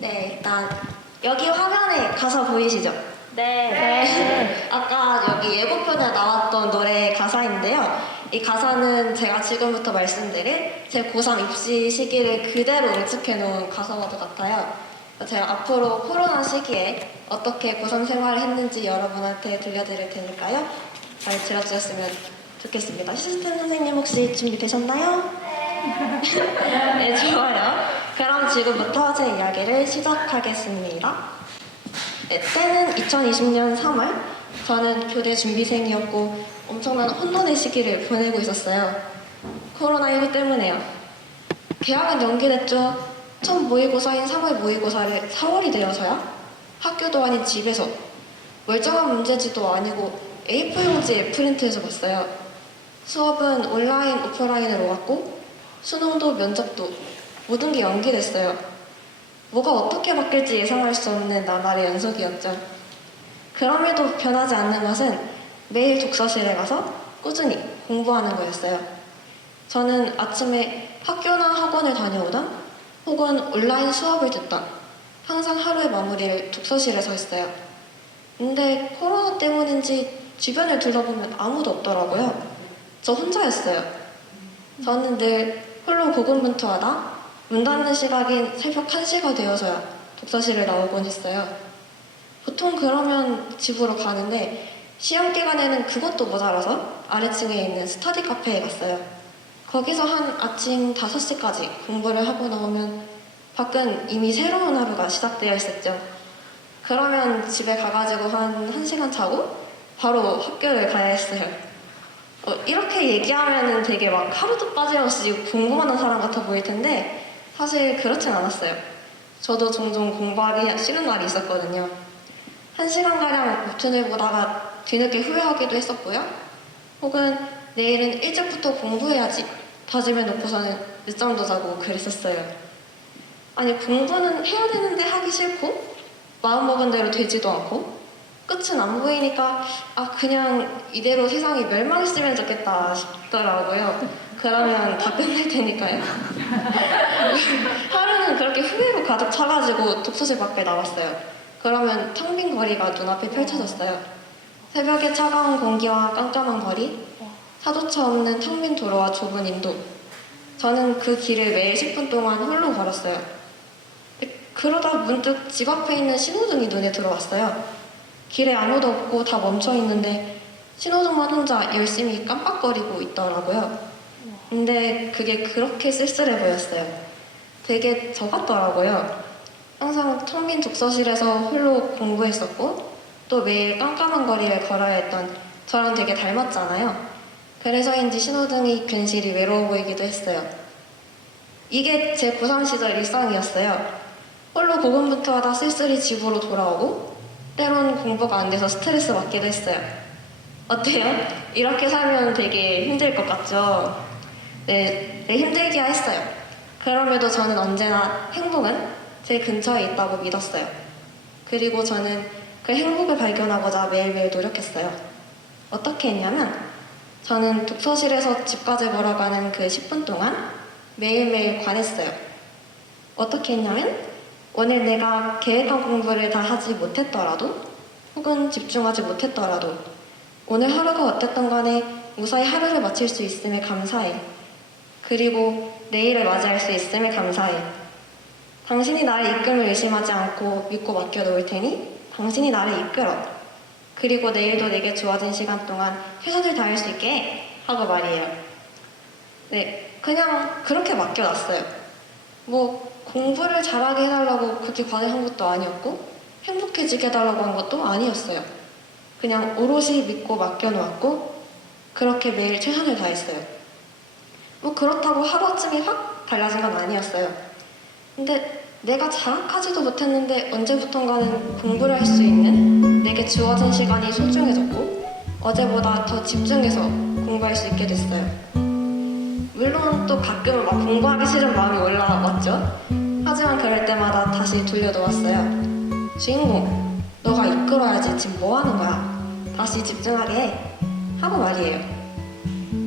네, 일단 여기 화면에 가사 보이시죠? 네. 아까 여기 예고편에 나왔던 노래 가사인데요. 이 가사는 제가 지금부터 말씀드릴 제 고3 입시 시기를 그대로 응축해 놓은 가사와도 같아요. 제가 앞으로 코로나 시기에 어떻게 고3 생활을 했는지 여러분한테 들려드릴 테니까요. 잘 들어주셨으면 좋겠습니다. 시스템 선생님 혹시 준비되셨나요? 네, 좋아요. 그럼 지금부터 제 이야기를 시작하겠습니다. 네, 때는 2020년 3월. 저는 교대 준비생이었고 엄청난 혼돈의 시기를 보내고 있었어요. 코로나19 때문에요. 개학은 연기됐죠. 첫 모의고사인 3월 모의고사를 4월이 되어서야 학교도 아닌 집에서 멀쩡한 문제지도 아니고 A4 용지에 프린트해서 봤어요. 수업은 온라인, 오프라인으로 왔고 수능도 면접도 모든 게 연기됐어요. 뭐가 어떻게 바뀔지 예상할 수 없는 나날의 연속이었죠. 그럼에도 변하지 않는 것은 매일 독서실에 가서 꾸준히 공부하는 거였어요. 저는 아침에 학교나 학원을 다녀오던 혹은 온라인 수업을 듣던 항상 하루의 마무리를 독서실에서 했어요. 근데 코로나 때문인지 주변을 둘러보면 아무도 없더라고요. 저 혼자였어요. 저는 늘 홀로 고군분투하다 문 닫는 시각인 새벽 1시가 되어서야 독서실을 나오곤 했어요. 보통 그러면 집으로 가는데 시험 기간에는 그것도 모자라서 아래층에 있는 스터디 카페에 갔어요. 거기서 한 아침 5시까지 공부를 하고 나오면 밖은 이미 새로운 하루가 시작되어 있었죠. 그러면 집에 가가지고 한 1시간 자고 바로 학교를 가야 했어요. 이렇게 얘기하면은 되게 막 하루도 빠짐없이 공부하는 사람 같아 보일 텐데 사실 그렇진 않았어요. 저도 종종 공부하기 싫은 날이 있었거든요. 1시간가량 웹툰을 보다가 뒤늦게 후회하기도 했었고요. 혹은 내일은 일찍부터 공부해야지 다짐해 놓고서는 늦잠도 자고 그랬었어요. 아니 공부는 해야 되는데 하기 싫고 마음먹은 대로 되지도 않고 끝은 안 보이니까 그냥 이대로 세상이 멸망했으면 좋겠다 싶더라고요. 그러면 다 끝날 테니까요. 하루는 그렇게 후회로 가득 차가지고 독서실 밖에 나왔어요. 그러면 텅 빈 거리가 눈앞에 펼쳐졌어요. 새벽의 차가운 공기와 깜깜한 거리, 사조차 없는 텅 빈 도로와 좁은 인도. 저는 그 길을 매일 10분 동안 홀로 걸었어요. 그러다 문득 집 앞에 있는 신호등이 눈에 들어왔어요. 길에 아무도 없고 다 멈춰 있는데 신호등만 혼자 열심히 깜빡거리고 있더라고요. 근데 그게 그렇게 쓸쓸해 보였어요. 되게 저 같더라고요. 항상 텅 빈 독서실에서 홀로 공부했었고 또 매일 깜깜한 거리를 걸어야 했던 저랑 되게 닮았잖아요. 그래서인지 신호등이 괜시리 외로워 보이기도 했어요. 이게 제 고3 시절 일상이었어요. 홀로 고군분투하다 쓸쓸히 집으로 돌아오고 때론 공부가 안 돼서 스트레스 받기도 했어요. 어때요? 이렇게 살면 되게 힘들 것 같죠? 네, 힘들기야 했어요. 그럼에도 저는 언제나 행복은 제 근처에 있다고 믿었어요. 그리고 저는 그 행복을 발견하고자 매일매일 노력했어요. 어떻게 했냐면 저는 독서실에서 집까지 걸어가는 그 10분 동안 매일매일 관했어요. 어떻게 했냐면 오늘 내가 계획한 공부를 다 하지 못했더라도 혹은 집중하지 못했더라도 오늘 하루가 어땠던 간에 무사히 하루를 마칠 수 있음에 감사해. 그리고 내일을 맞이할 수 있음에 감사해. 당신이 나의 이끌음을 의심하지 않고 믿고 맡겨놓을 테니 당신이 나를 이끌어. 그리고 내일도 내게 주어진 시간 동안 최선을 다할 수 있게 하고 말이에요. 네, 그냥 그렇게 맡겨놨어요. 뭐 공부를 잘하게 해달라고 그렇게 관여한 것도 아니었고 행복해지게 해달라고 한 것도 아니었어요. 그냥 오롯이 믿고 맡겨놓았고 그렇게 매일 최선을 다했어요. 뭐 그렇다고 하루아침에 확 달라진 건 아니었어요. 근데 내가 장악하지도 못했는데 언제부턴가는 공부를 할 수 있는 내게 주어진 시간이 소중해졌고 어제보다 더 집중해서 공부할 수 있게 됐어요. 물론 또 가끔은 막 공부하기 싫은 마음이 올라왔죠. 하지만 그럴 때마다 다시 돌려놓았어요. 주인공, 너가 이끌어야지. 지금 뭐 하는 거야? 다시 집중하게 해. 하고 말이에요.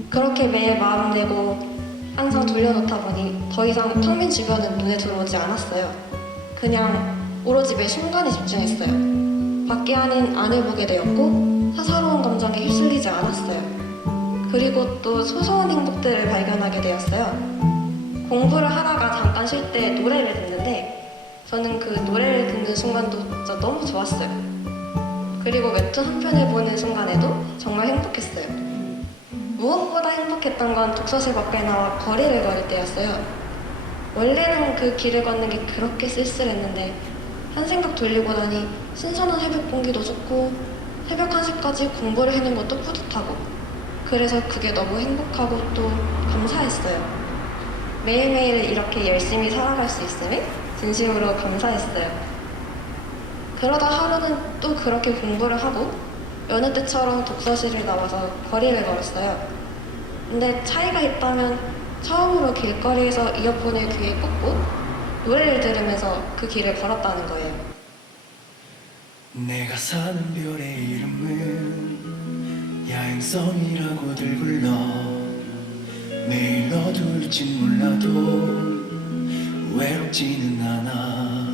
그렇게 매일 마음 내고 항상 돌려놓다 보니 더 이상 텅 빈 주변은 눈에 들어오지 않았어요. 그냥 오로지 매 순간에 집중했어요. 밖이 아닌 안을 보게 되었고 사사로운 감정에 휩쓸리지 않았어요. 그리고 또 소소한 행복들을 발견하게 되었어요. 공부를 하다가 잠깐 쉴 때 노래를 듣는데 저는 그 노래를 듣는 순간도 진짜 너무 좋았어요. 그리고 웹툰 한 편을 보는 순간에도 정말 행복했어요. 무엇보다 행복했던 건 독서실 밖에 나와 거리를 걸을 때였어요. 원래는 그 길을 걷는 게 그렇게 쓸쓸했는데 한 생각 돌리고 나니 신선한 새벽 공기도 좋고 새벽 1시까지 공부를 해낸 것도 뿌듯하고 그래서 그게 너무 행복하고 또 감사했어요. 매일매일 이렇게 열심히 살아갈 수 있음에 진심으로 감사했어요. 그러다 하루는 또 그렇게 공부를 하고 여느 때처럼 독서실을 나와서 거리를 걸었어요. 근데 차이가 있다면 처음으로 길거리에서 이어폰을 귀에 꽂고 노래를 들으면서 그 길을 걸었다는 거예요. 내가 사는 별의 이름은 야행성이라고들 불러. 매일 어두울진 몰라도 외롭지는 않아.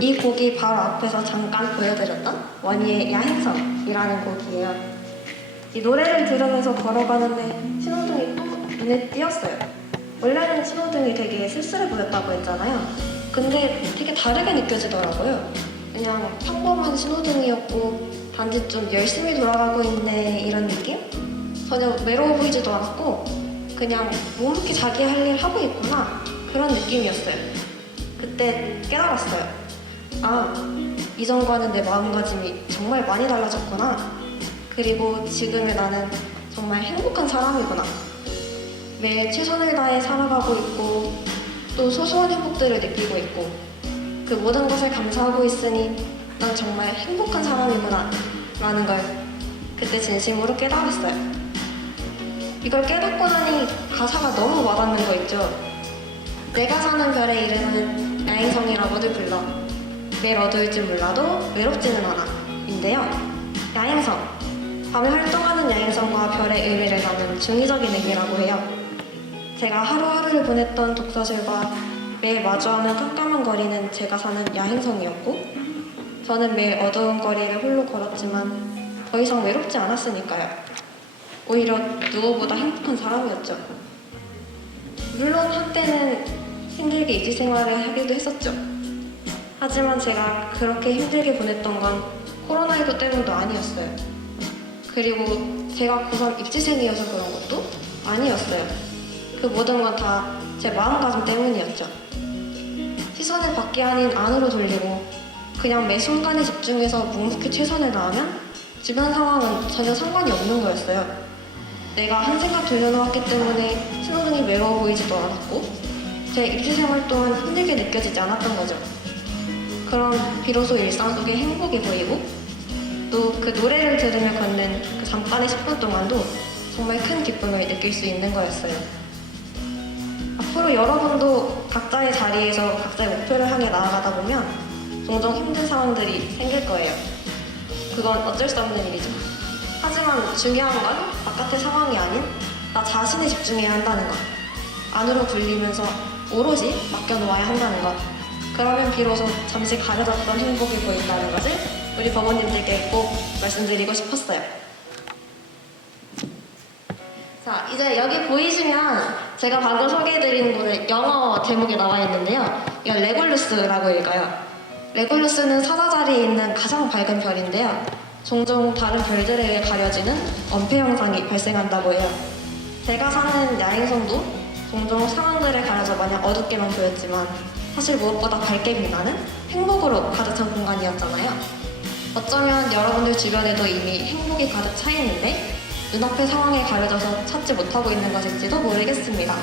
이 곡이 바로 앞에서 잠깐 보여드렸던 원희의 야행성이라는 곡이에요. 이 노래를 들으면서 걸어가는데 신호등이 또 눈에 띄었어요. 원래는 신호등이 되게 쓸쓸해 보였다고 했잖아요. 근데 되게 다르게 느껴지더라고요. 그냥 평범한 신호등이었고 단지 좀 열심히 돌아가고 있네 이런 느낌? 전혀 외로워 보이지도 않았고 그냥 묵묵히 자기 할 일 하고 있구나 그런 느낌이었어요. 그때 깨달았어요. 아, 이전과는 내 마음가짐이 정말 많이 달라졌구나. 그리고 지금의 나는 정말 행복한 사람이구나. 매일 최선을 다해 살아가고 있고 또 소소한 행복들을 느끼고 있고 그 모든 것에 감사하고 있으니 난 정말 행복한 사람이구나 라는 걸 그때 진심으로 깨달았어요. 이걸 깨닫고 나니 가사가 너무 와닿는 거 있죠. 내가 사는 별의 이름은 야행성이라고들 불러. 매일 어두울지 몰라도 외롭지는 않아 인데요. 야행성, 밤에 활동하는 야행성과 별의 의미를 담은 중의적인 의미라고 해요. 제가 하루하루를 보냈던 독서실과 매일 마주하는 깜깜한 거리는 제가 사는 야행성이었고 저는 매일 어두운 거리를 홀로 걸었지만 더 이상 외롭지 않았으니까요. 오히려 누구보다 행복한 사람이었죠. 물론 한때는 힘들게 이지 생활을 하기도 했었죠. 하지만 제가 그렇게 힘들게 보냈던 건 코로나19 때문도 아니었어요. 그리고 제가 고3 입시생이어서 그런 것도 아니었어요. 그 모든 건 다 제 마음가짐 때문이었죠. 시선을 밖이 아닌 안으로 돌리고 그냥 매 순간에 집중해서 묵묵히 최선을 다하면 주변 상황은 전혀 상관이 없는 거였어요. 내가 한 생각 돌려놓았기 때문에 신호등이 외로워 보이지도 않았고 제 입시생활 또한 힘들게 느껴지지 않았던 거죠. 그럼 비로소 일상 속에 행복이 보이고 또 그 노래를 들으며 걷는 그 잠깐의 10분 동안도 정말 큰 기쁨을 느낄 수 있는 거였어요. 앞으로 여러분도 각자의 자리에서 각자의 목표를 향해 나아가다 보면 종종 힘든 상황들이 생길 거예요. 그건 어쩔 수 없는 일이죠. 하지만 중요한 건 바깥의 상황이 아닌 나 자신에 집중해야 한다는 것. 안으로 굴리면서 오롯이 맡겨놓아야 한다는 것. 그러면 비로소 잠시 가려졌던 행복이 보인다는 것을 우리 버거님들께 꼭 말씀드리고 싶었어요. 자, 이제 여기 보이시면 제가 방금 소개해드린 곳에 영어 제목이 나와 있는데요. 이건 레골루스라고 읽어요. 레골루스는 사자자리에 있는 가장 밝은 별인데요. 종종 다른 별들에 의해 가려지는 엄폐 현상이 발생한다고 해요. 제가 사는 야행성도 종종 상황들에 가려져 마냥 어둡게만 보였지만 사실 무엇보다 밝게 빛나는 행복으로 가득 찬 공간이었잖아요. 어쩌면 여러분들 주변에도 이미 행복이 가득 차 있는데 눈앞의 상황에 가려져서 찾지 못하고 있는 것일지도 모르겠습니다.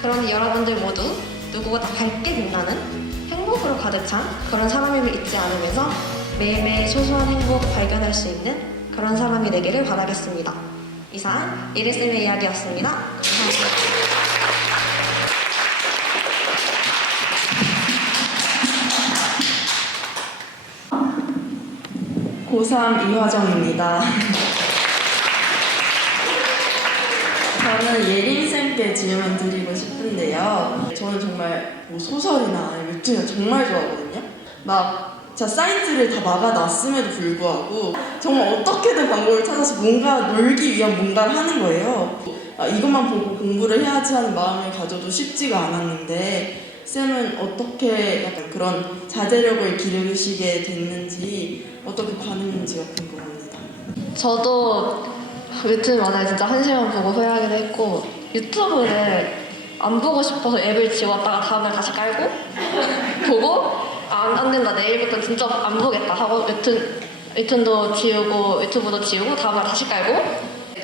그러니 여러분들 모두 누구보다 밝게 빛나는 행복으로 가득 찬 그런 사람임을 잊지 않으면서 매일매일 소소한 행복 발견할 수 있는 그런 사람이 되기를 바라겠습니다. 이상 이리쌤의 이야기였습니다. 감사합니다. 고3 이화정입니다. 저는 예림쌤께 질문 드리고 싶은데요. 저는 정말 뭐 소설이나 웹툰을 정말 좋아하거든요. 막 진짜 사이트를 다 막아놨음에도 불구하고 정말 어떻게든 방법을 찾아서 뭔가 놀기 위한 뭔가를 하는 거예요. 이것만 보고 공부를 해야지 하는 마음을 가져도 쉽지가 않았는데 쌤은 어떻게 약간 그런 자제력을 기르시게 됐는지 어떻게 반응인지가 궁금합니다. 저도 웹툰 만화를 진짜 한 시간 보고 후회하기도 했고 유튜브를 안 보고 싶어서 앱을 지웠다가 다음날 다시 깔고 보고 안 된다 내일부터 진짜 안 보겠다 하고 웹툰도 지우고 유튜브도 지우고 다음날 다시 깔고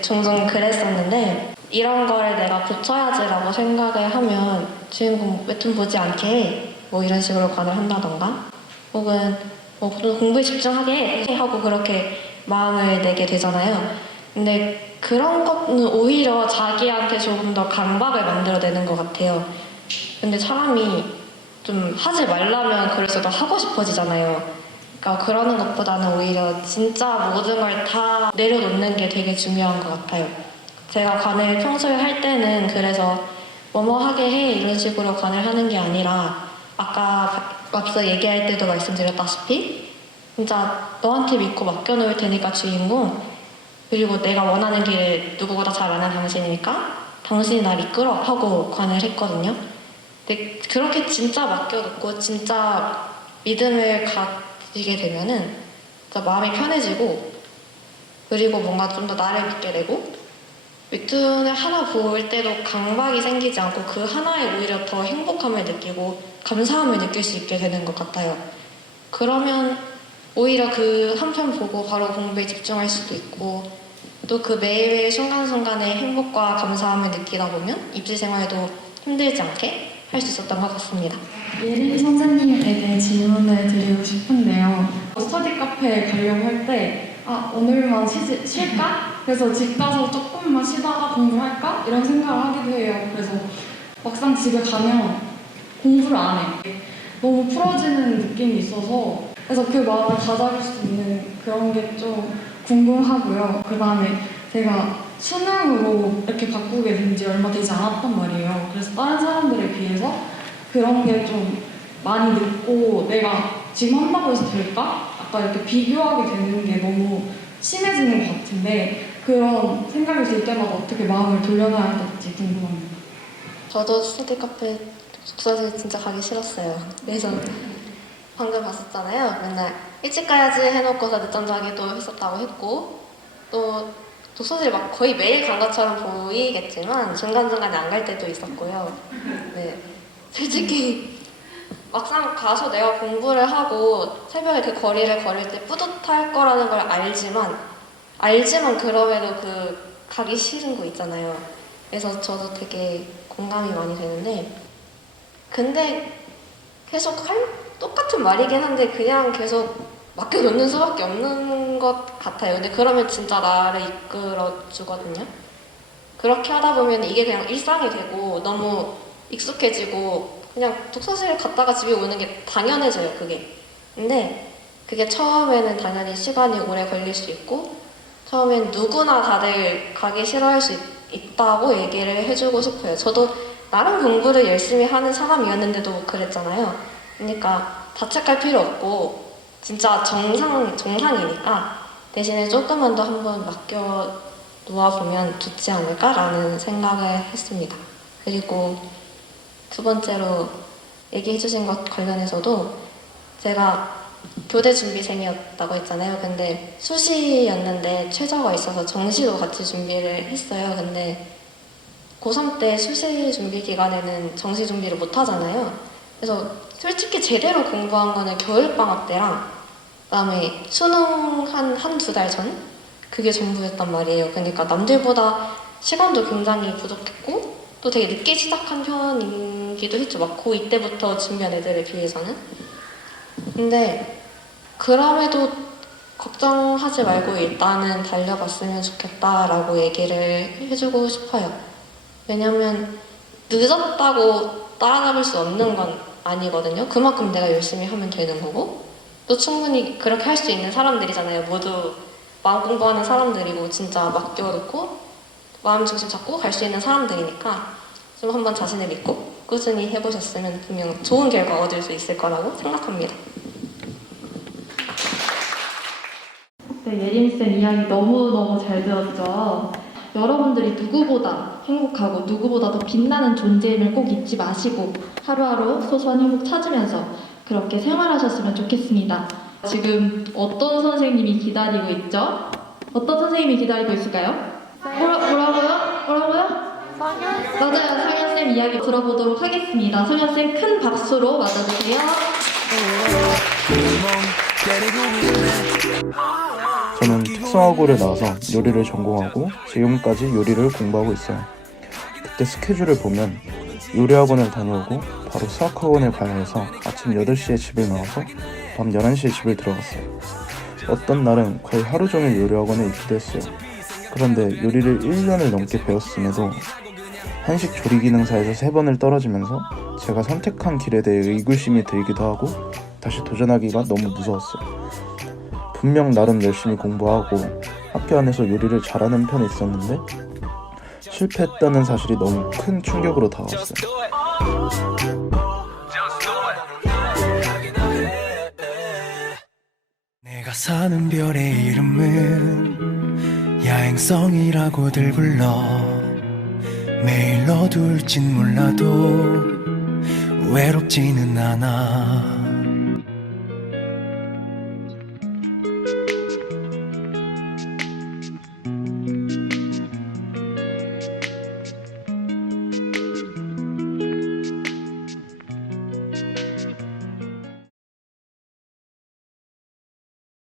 종종 그랬었는데 이런 거를 내가 고쳐야지라고 생각을 하면 주인공 웹툰 보지 않게 해. 뭐 이런 식으로 관을 한다던가 혹은 뭐 공부에 집중하게 해 하고 그렇게 마음을 내게 되잖아요. 근데 그런 거는 오히려 자기한테 조금 더 강박을 만들어내는 것 같아요. 근데 사람이 좀 하지 말라면 그럴수록 하고 싶어지잖아요. 그러니까 그러는 것보다는 오히려 진짜 모든 걸 다 내려놓는 게 되게 중요한 것 같아요. 제가 관을 평소에 할 때는 그래서 뭐뭐 하게 해 이런 식으로 관을 하는 게 아니라 아까 앞서 얘기할 때도 말씀드렸다시피 진짜 너한테 믿고 맡겨놓을 테니까 주인공 그리고 내가 원하는 길을 누구보다 잘 아는 당신이니까 당신이 날 이끌어 하고 관을 했거든요. 근데 그렇게 진짜 맡겨놓고 진짜 믿음을 가지게 되면은 진짜 마음이 편해지고 그리고 뭔가 좀 더 나를 믿게 되고 웹툰을 하나 볼 때도 강박이 생기지 않고 그 하나에 오히려 더 행복함을 느끼고 감사함을 느낄 수 있게 되는 것 같아요. 그러면 오히려 그 한 편 보고 바로 공부에 집중할 수도 있고 또 그 매일매일 순간순간의 행복과 감사함을 느끼다 보면 입시 생활도 힘들지 않게 할 수 있었던 것 같습니다. 예림 선생님에게 질문을 드리고 싶은데요. 스터디 카페에 가려고 할 때 오늘만 쉴까? 그래서 집 가서 조금만 쉬다가 공부할까? 이런 생각을 하기도 해요. 그래서 막상 집에 가면 공부를 안 해. 너무 풀어지는 느낌이 있어서 그래서 그 마음을 다잡을 수 있는 그런 게 좀 궁금하고요. 그 다음에 제가 수능으로 이렇게 바꾸게 된 지 얼마 되지 않았단 말이에요. 그래서 다른 사람들에 비해서 그런 게 좀 많이 늦고 내가 지금 한다고 해서 될까? 아까 이렇게 비교하게 되는 게 너무 심해지는 것 같은데 그런 생각이 들 때마다 어떻게 마음을 돌려놔야 될지 궁금합니다. 저도 스터디 카페 독서실 진짜 가기 싫었어요. 그래서 방금 봤었잖아요. 맨날 일찍 가야지 해놓고서 늦잠 자기도 했었다고 했고 또 독서실 막 거의 매일 간 것처럼 보이겠지만 중간중간에 안 갈 때도 있었고요. 네, 솔직히 막상 가서 내가 공부를 하고 새벽에 그 거리를 걸을 때 뿌듯할 거라는 걸 알지만 그럼에도 그 가기 싫은 거 있잖아요. 그래서 저도 되게 공감이 많이 되는데 근데 계속 똑같은 말이긴 한데 그냥 계속 맡겨놓는 수밖에 없는 것 같아요. 근데 그러면 진짜 나를 이끌어주거든요. 그렇게 하다 보면 이게 그냥 일상이 되고 너무 익숙해지고 그냥 독서실 갔다가 집에 오는 게 당연해져요, 그게. 근데 그게 처음에는 당연히 시간이 오래 걸릴 수 있고 처음엔 누구나 다들 가기 싫어할 수 있다고 얘기를 해주고 싶어요. 저도 나름 공부를 열심히 하는 사람이었는데도 그랬잖아요. 그러니까 자책할 필요 없고 진짜 정상이니까 대신에 조금만 더 한번 맡겨 놓아보면 좋지 않을까라는 생각을 했습니다. 그리고 두 번째로 얘기해주신 것 관련해서도 제가 교대 준비생이었다고 했잖아요. 근데 수시였는데 최저가 있어서 정시도 같이 준비를 했어요. 근데 고3 때 수시 준비 기간에는 정시 준비를 못 하잖아요. 그래서 솔직히 제대로 공부한 거는 겨울방학 때랑 그다음에 수능 한두 달 전? 그게 전부였단 말이에요. 그러니까 남들보다 시간도 굉장히 부족했고 또 되게 늦게 시작한 편이기도 했죠. 막 고2 때부터 준비한 애들에 비해서는. 근데 그럼에도 걱정하지 말고 일단은 달려봤으면 좋겠다라고 얘기를 해주고 싶어요. 왜냐면 늦었다고 따라잡을 수 없는 건 아니거든요. 그만큼 내가 열심히 하면 되는 거고 또 충분히 그렇게 할 수 있는 사람들이잖아요. 모두 마음 공부하는 사람들이고 진짜 맡겨놓고 마음 중심 잡고 갈 수 있는 사람들이니까 좀 한번 자신을 믿고 꾸준히 해보셨으면 분명 좋은 결과 얻을 수 있을 거라고 생각합니다. 네, 예림쌤 이야기 너무너무 잘 들었죠. 여러분들이 누구보다 행복하고 누구보다 더 빛나는 존재임을 꼭 잊지 마시고 하루하루 소소한 행복 찾으면서 그렇게 생활하셨으면 좋겠습니다. 지금 어떤 선생님이 기다리고 있죠? 어떤 선생님이 기다리고 있을까요? 뭐라고요? 맞아요. 성현쌤 이야기 들어보도록 하겠습니다. 성현쌤 큰 박수로 맞아주세요. 저는 특성화고를 나와서 요리를 전공하고 지금까지 요리를 공부하고 있어요. 그때 스케줄을 보면 요리학원을 다녀오고 바로 수학학원을 가야 해서 아침 8시에 집을 나와서 밤 11시에 집을 들어갔어요. 어떤 날은 거의 하루 종일 요리학원에 있기도 했어요. 그런데 요리를 1년을 넘게 배웠음에도 한식 조리기능사에서 3번을 떨어지면서 제가 선택한 길에 대해 의구심이 들기도 하고 다시 도전하기가 너무 무서웠어요. 분명 나름 열심히 공부하고 학교 안에서 요리를 잘하는 편에 있었는데 실패했다는 사실이 너무 큰 충격으로 다가왔어요. 내가 사는 별의 이름은 야행성이라고들 불러. 매일 어두울진 몰라도 외롭지는 않아.